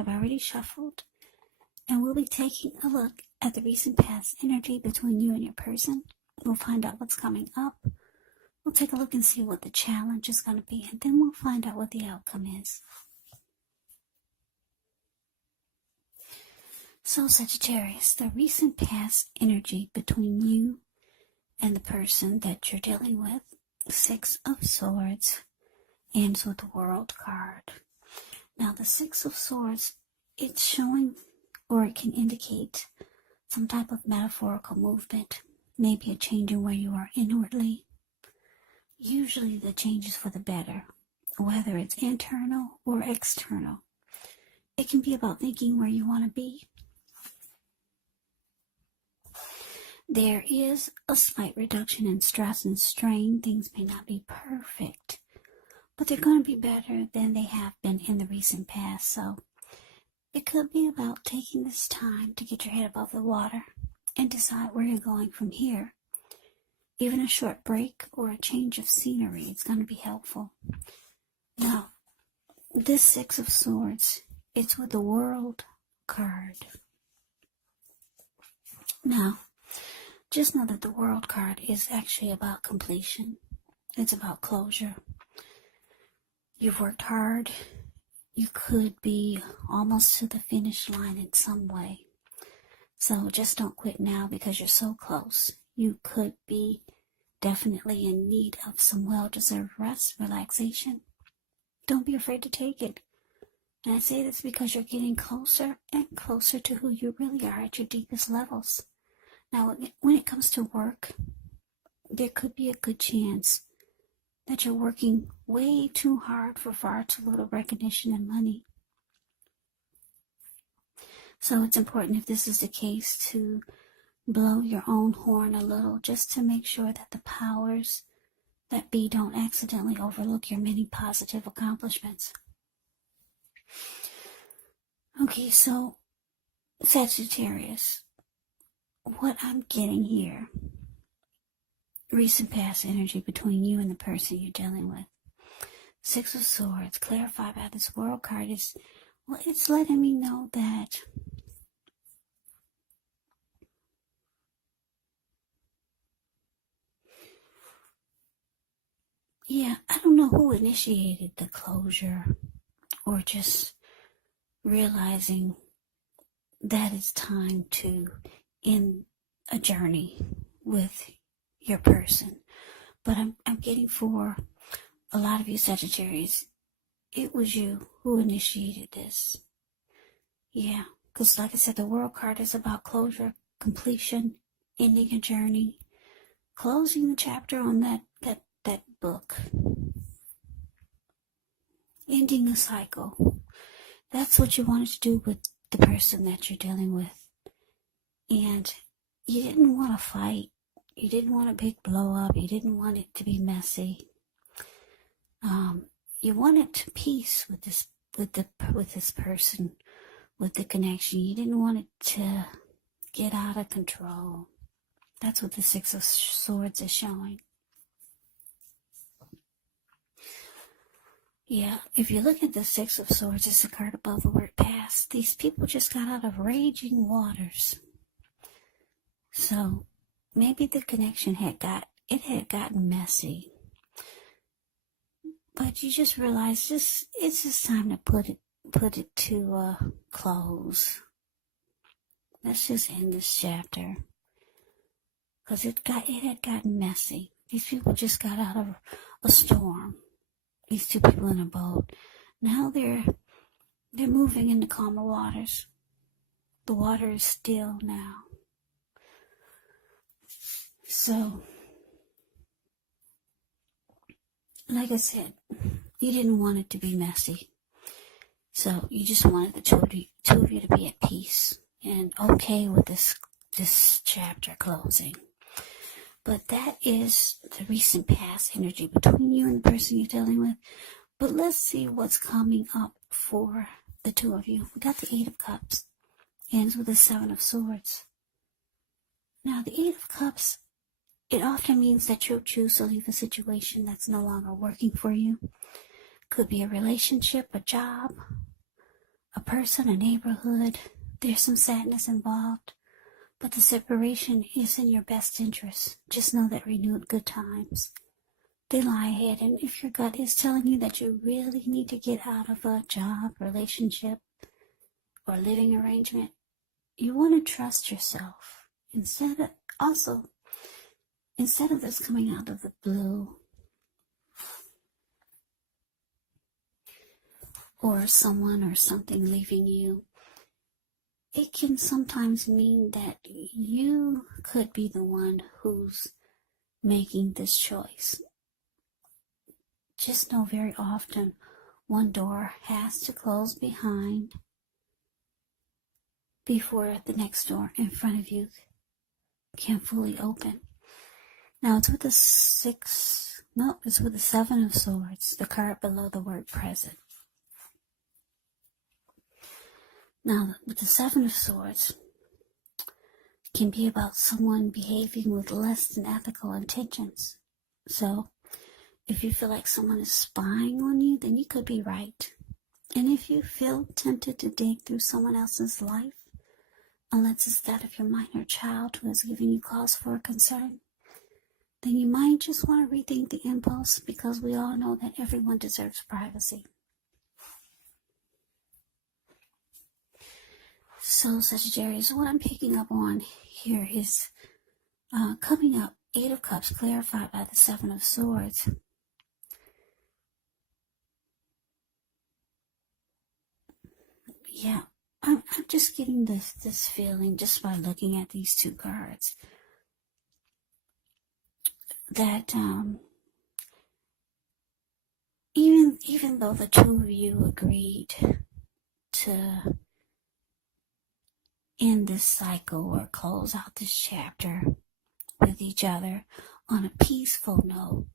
I've already shuffled, and we'll be taking a look at the recent past energy between you and your person. We'll find out what's coming up. We'll take a look and see what the challenge is going to be, and then we'll find out what the outcome is. So, Sagittarius, the recent past energy between you and the person that you're dealing with, Six of Swords, ends with the World card. Now, the Six of Swords, it's showing, or it can indicate some type of metaphorical movement, maybe a change in where you are inwardly. Usually the change is for the better, whether it's internal or external. It can be about thinking where you want to be. There is a slight reduction in stress and strain. Things may not be perfect, but they're going to be better than they have been in the recent past. So it could be about taking this time to get your head above the water and decide where you're going from here. Even a short break or a change of scenery is going to be helpful. Now, this Six of Swords, it's with the World card. Now, just know that the World card is actually about completion. It's about closure. You've worked hard. You could be almost to the finish line in some way. So just don't quit now because you're so close. You could be definitely in need of some well-deserved rest, relaxation. Don't be afraid to take it. And I say this because you're getting closer and closer to who you really are at your deepest levels. Now, when it comes to work, there could be a good chance that you're working way too hard for far too little recognition and money. So it's important, if this is the case, to blow your own horn a little, just to make sure that the powers that be don't accidentally overlook your many positive accomplishments. Okay, so Sagittarius, what I'm getting here, recent past energy between you and the person you're dealing with. Six of Swords, clarified by this World card, is, well, it's letting me know that I don't know who initiated the closure, or just realizing that it's time to end a journey with your person. But I'm getting, for a lot of you Sagittarius, it was you who initiated this. Yeah, because like I said, the World card is about closure, completion, ending a journey, closing the chapter on that book, ending a cycle. That's what you wanted to do with the person that you're dealing with. And you didn't want to fight. You didn't want a big blow up. You didn't want it to be messy. You wanted peace with this person, with the connection. You didn't want it to get out of control. That's what the Six of Swords is showing. Yeah, if you look at the Six of Swords, it's a card above the word past. These people just got out of raging waters. So maybe the connection had gotten messy. But you just realize it's just time to put it to a close. Let's just end this chapter. Because it had gotten messy. These people just got out of a storm. These two people in a boat. Now they're moving into calmer waters. The water is still now. So, like I said, you didn't want it to be messy. So you just wanted the two of you to be at peace and okay with this chapter closing. But that is the recent past energy between you and the person you're dealing with. But let's see what's coming up for the two of you. We got the Eight of Cups. Ends with the Seven of Swords. Now, the Eight of Cups, it often means that you'll choose to leave a situation that's no longer working for you. Could be a relationship, a job, a person, a neighborhood. There's some sadness involved, but the separation is in your best interest. Just know that renewed good times, they lie ahead. And if your gut is telling you that you really need to get out of a job, relationship, or living arrangement, you want to trust yourself. Instead of this coming out of the blue, or someone or something leaving you, it can sometimes mean that you could be the one who's making this choice. Just know very often one door has to close before the next door in front of you can fully open. Now it's with the it's with the Seven of Swords, the card below the word present. Now with the Seven of Swords, it can be about someone behaving with less than ethical intentions. So if you feel like someone is spying on you, then you could be right. And if you feel tempted to dig through someone else's life, unless it's that of your minor child who has given you cause for concern, then you might just want to rethink the impulse, because we all know that everyone deserves privacy. So Sagittarius, what I'm picking up on here is coming up, Eight of Cups clarified by the Seven of Swords. Yeah, I'm just getting this feeling just by looking at these two cards that even though the two of you agreed to end this cycle or close out this chapter with each other on a peaceful note,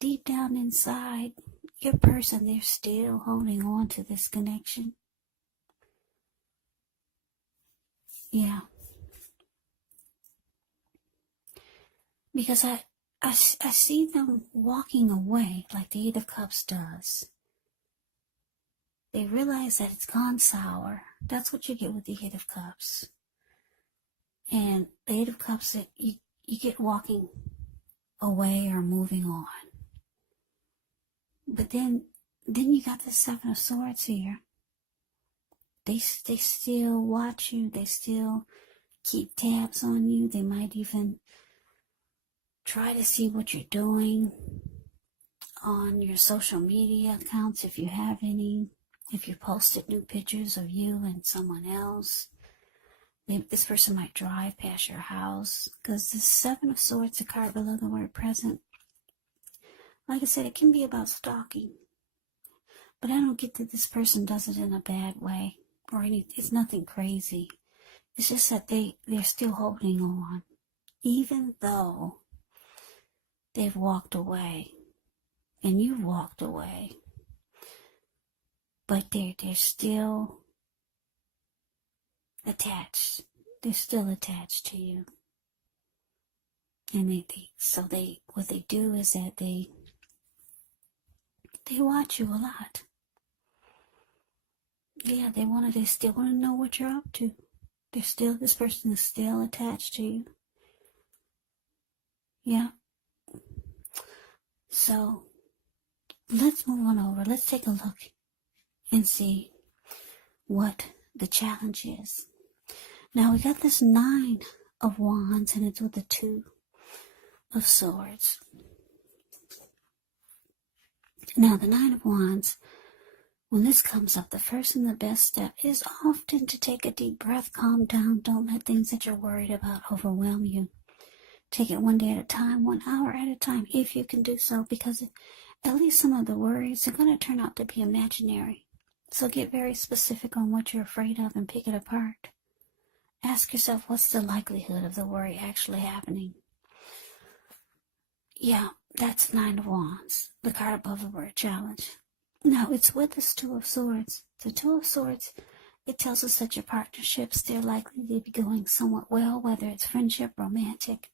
deep down inside, your person, they're still holding on to this connection. Yeah. Because I see them walking away like the Eight of Cups does. They realize that it's gone sour. That's what you get with the Eight of Cups. And the Eight of Cups, you get walking away or moving on. But then you got the Seven of Swords here. They still watch you. They still keep tabs on you. They might even try to see what you're doing on your social media accounts, if you have any. If you posted new pictures of you and someone else. Maybe this person might drive past your house. Because the Seven of Swords, the card below the word present, like I said, it can be about stalking. But I don't get that this person does it in a bad way. Or anything. It's nothing crazy. It's just that they're still holding on. Even though they've walked away. And you've walked away. But they're still attached. They're still attached to you. And what they do is that they watch you a lot. Yeah, they still want to know what you're up to. This person is still attached to you. Yeah. So let's move on over. Let's take a look and see what the challenge is. Now we got this Nine of Wands, and it's with the Two of Swords. Now the Nine of Wands, when this comes up, the first and the best step is often to take a deep breath, calm down. Don't let things that you're worried about overwhelm you. Take it one day at a time, 1 hour at a time, if you can do so, because at least some of the worries are going to turn out to be imaginary. So get very specific on what you're afraid of and pick it apart. Ask yourself, what's the likelihood of the worry actually happening? Yeah, that's Nine of Wands, the card above the word challenge. Now, it's with this Two of Swords. The Two of Swords, it tells us that your partnerships, they're likely to be going somewhat well, whether it's friendship, romantic,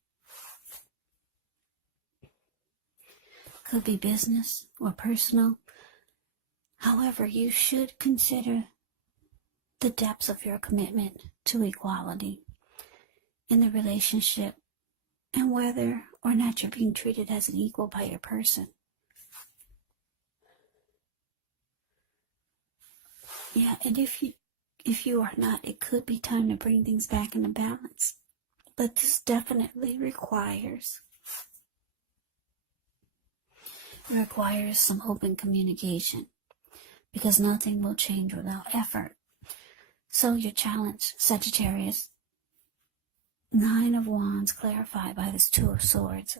could be business or personal. However, you should consider the depths of your commitment to equality in the relationship and whether or not you're being treated as an equal by your person. Yeah, and if you are not, it could be time to bring things back into balance. But this definitely requires some open communication, because nothing will change without effort. So your challenge, Sagittarius, 9 of Wands clarified by this 2 of Swords.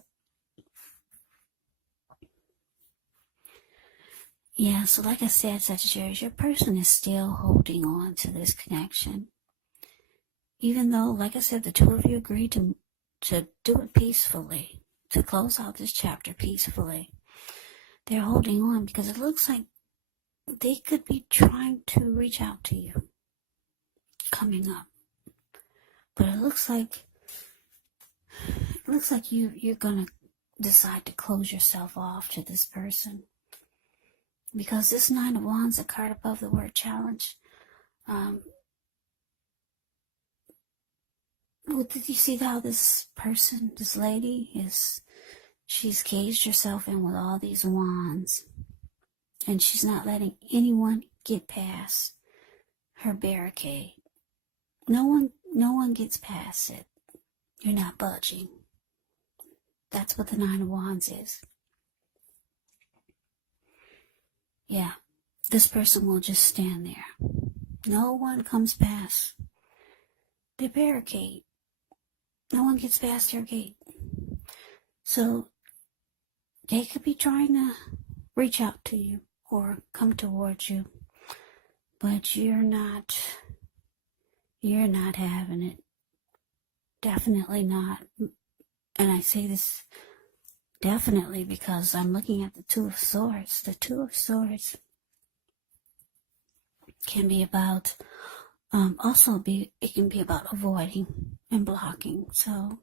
Yeah, so like I said, Sagittarius, your person is still holding on to this connection. Even though, like I said, the 2 of you agreed to do it peacefully, to close out this chapter peacefully. They're holding on because it looks like they could be trying to reach out to you coming up. But it looks like you're gonna decide to close yourself off to this person. Because this 9 of Wands, a card above the word challenge, did you see how this person, this lady, she's caged herself in with all these wands, and she's not letting anyone get past her barricade. No one gets past it. You're not budging. That's what the 9 of Wands is. Yeah, this person will just stand there. No one comes past the barricade. No one gets past their gate. So they could be trying to reach out to you or come towards you, but you're not having it. Definitely not. And I say this definitely because I'm looking at the 2 of Swords. The 2 of Swords can be about, it can be about avoiding and blocking. So,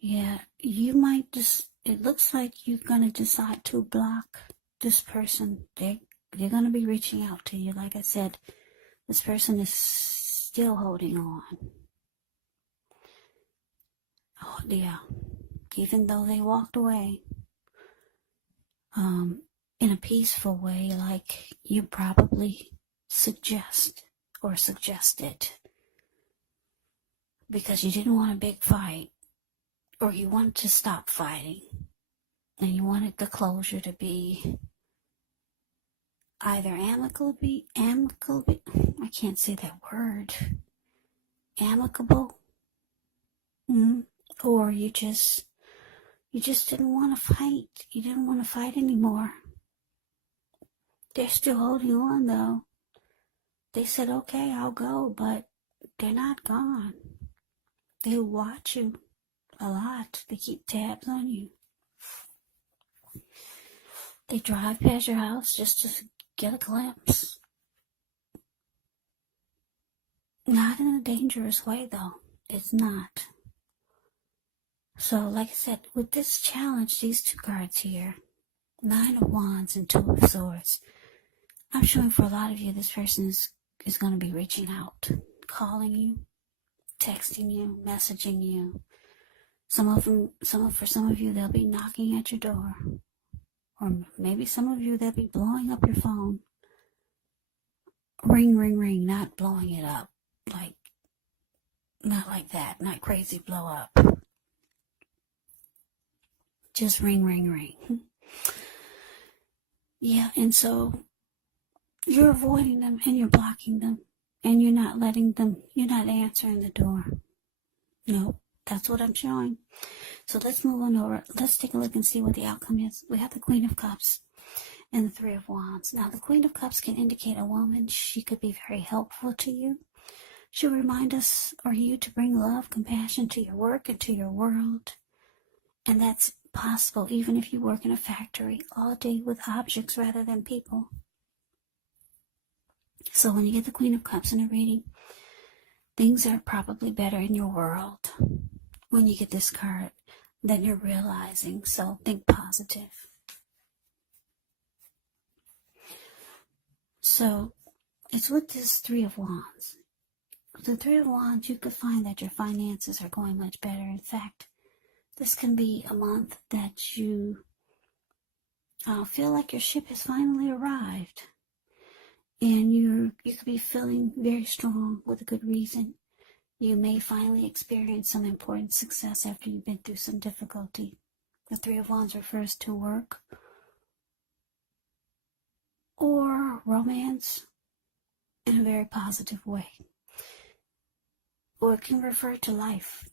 yeah, you might it looks like you're going to decide to block this person. They're going to be reaching out to you. Like I said, this person is still holding on. Oh, yeah. Even though they walked away, in a peaceful way, like you probably suggested, because you didn't want a big fight, or you wanted to stop fighting, and you wanted the closure to be either amicably, I can't say that word, amicable, or you just didn't want to fight. You didn't want to fight anymore. They're still holding on, though. They said, okay, I'll go, but they're not gone. They watch you a lot. They keep tabs on you. They drive past your house just to get a glimpse. Not in a dangerous way, though. It's not. So, like I said, with this challenge, these 2 cards here, 9 of Wands and 2 of Swords, I'm showing for a lot of you, this person is going to be reaching out, calling you, texting you, messaging you. For some of you, they'll be knocking at your door. Or maybe some of you, they'll be blowing up your phone. Ring, ring, ring, not blowing it up. Not like that, not crazy blow up. Just ring, ring, ring. Yeah, and so you're avoiding them and you're blocking them and you're not answering the door. No, that's what I'm showing. So let's move on over. Let's take a look and see what the outcome is. We have the Queen of Cups and the 3 of Wands. Now, the Queen of Cups can indicate a woman. She could be very helpful to you. She'll remind us or you to bring love, compassion to your work and to your world. And that's possible even if you work in a factory all day with objects rather than people. So when you get the Queen of Cups in a reading, things are probably better in your world when you get this card than you're realizing. So think positive. So it's with this Three of Wands. The Three of Wands, you could find that your finances are going much better. In fact, this can be a month that you feel like your ship has finally arrived. And you could be feeling very strong with a good reason. You may finally experience some important success after you've been through some difficulty. The Three of Wands refers to work or romance in a very positive way. Or it can refer to life.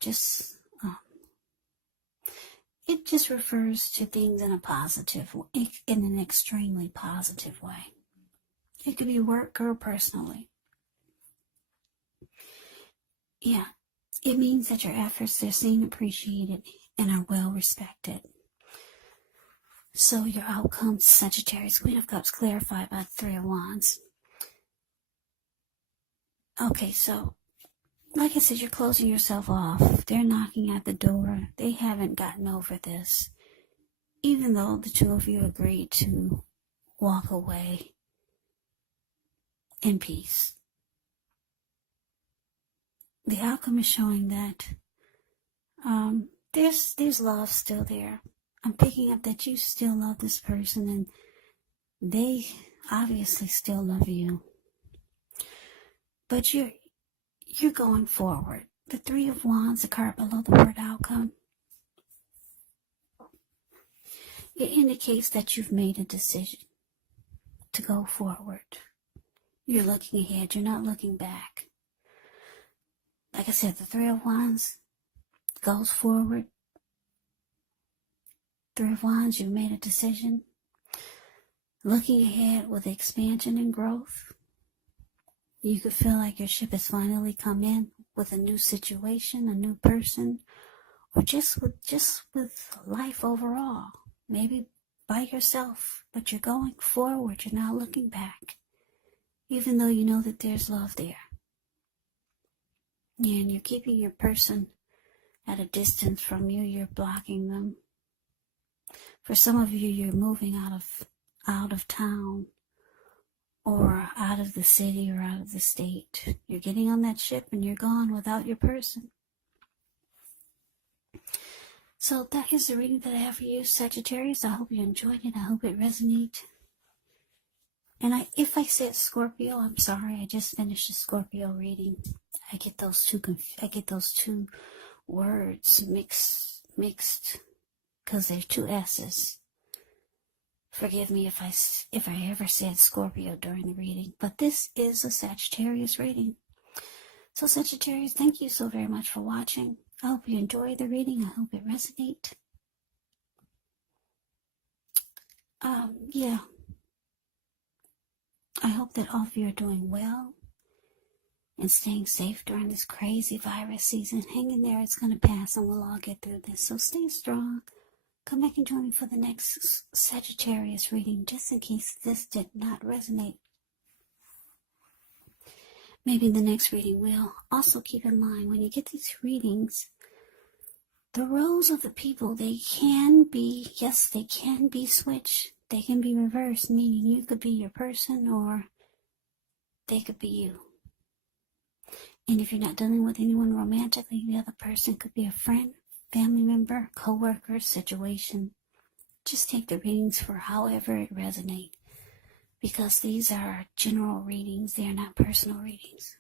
It just refers to things in a positive, in an extremely positive way. It could be work or personally. Yeah, it means that your efforts, they're seen, appreciated, and are well respected. So your outcomes, Sagittarius, Queen of Cups, clarified by the Three of Wands. Okay, so like I said, you're closing yourself off. They're knocking at the door. They haven't gotten over this. Even though the two of you agreed to walk away in peace. The outcome is showing that there's love still there. I'm picking up that you still love this person and they obviously still love you. But you're going forward. The Three of Wands, the card below the word outcome, it indicates that you've made a decision to go forward. You're looking ahead. You're not looking back. Like I said, the Three of Wands goes forward. Three of Wands, you've made a decision. Looking ahead with expansion and growth. You could feel like your ship has finally come in with a new situation, a new person, or just with life overall. Maybe by yourself, but you're going forward. You're not looking back, even though you know that there's love there. And you're keeping your person at a distance from you. You're blocking them. For some of you, you're moving out of town or out of the city or out of the state. You're getting on that ship and you're gone without your person. So that is the reading that I have for you, Sagittarius. I hope you enjoyed it. I hope it resonated. And if I said Scorpio, I'm sorry. I just finished a Scorpio reading. I get those two words mixed because they're two S's. Forgive me if I ever said Scorpio during the reading, but this is a Sagittarius reading. So Sagittarius, thank you so very much for watching. I hope you enjoyed the reading. I hope it resonates. Yeah. I hope that all of you are doing well and staying safe during this crazy virus season. Hang in there. It's going to pass and we'll all get through this. So stay strong. Come back and join me for the next Sagittarius reading, just in case this did not resonate. Maybe the next reading will. Also keep in mind, when you get these readings, the roles of the people, they can be switched. They can be reversed, meaning you could be your person or they could be you. And if you're not dealing with anyone romantically, the other person could be a friend, family member, co-worker, situation. Just take the readings for however it resonates, because these are general readings. They are not personal readings.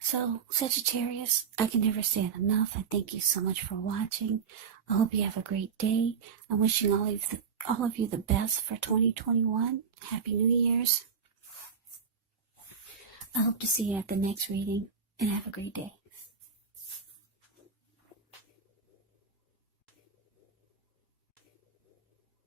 So, Sagittarius, I can never say it enough. I thank you so much for watching. I hope you have a great day. I'm wishing all of you the best for 2021. Happy New Year's. I hope to see you at the next reading, and have a great day.